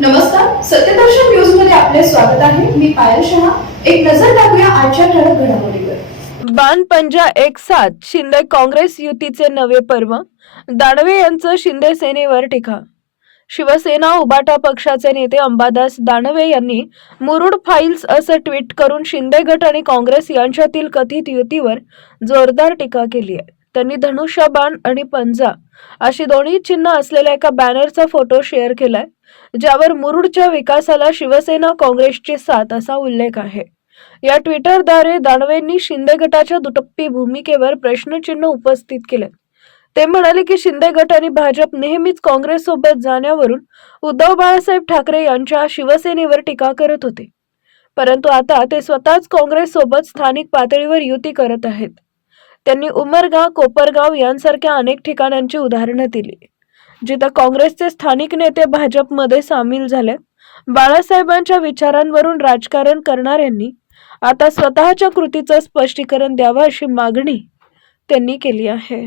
नमस्कार सत्यदर्शन न्यूजमध्ये आपले स्वागत आहे. मी पायल शहा. एक नजर टाकूया आजच्या ठळक घडामोडीवर. बाण पंजा एक सात शिंदे काँग्रेस युतीचे नवे पर्व दानवे यांचं शिंदे सेनेवर टीका. शिवसेना उबाटा पक्षाचे नेते अंबादास दानवे यांनी मुरुड फाईल्स असं ट्विट करून शिंदे गट आणि काँग्रेस यांच्यातील कथित युतीवर जोरदार टीका केली आहे. त्यांनी धनुष्यबाण आणि पंजा अशी दोन्ही चिन्ह असलेल्या एका बॅनरचा फोटो शेअर केलाय ज्यावर मुरुडच्या विकासाला शिवसेना काँग्रेसची साथ असा उल्लेख आहे. या ट्विटरद्वारे दानवेंनी शिंदे गटाच्या दुटप्पी भूमिकेवर प्रश्नचिन्ह उपस्थित केले ते म्हणाले की शिंदे गट आणि भाजप नेहमीच काँग्रेस सोबत जाण्यावरून उद्धव बाळासाहेब ठाकरे यांच्या शिवसेनेवर टीका करत होते. परंतु आता ते स्वतःच काँग्रेस सोबत स्थानिक पातळीवर युती करत आहेत. त्यांनी उमरगाव कोपरगाव यांसारख्या अनेक ठिकाणांची उदाहरणं दिली. जिथं काँग्रेसचे स्थानिक नेते भाजपमध्ये सामील झाले. बाळासाहेबांच्या विचारांवरून राजकारण करणाऱ्यांनी आता स्वतःच्या कृतीचं स्पष्टीकरण द्यावं अशी मागणी त्यांनी केली आहे.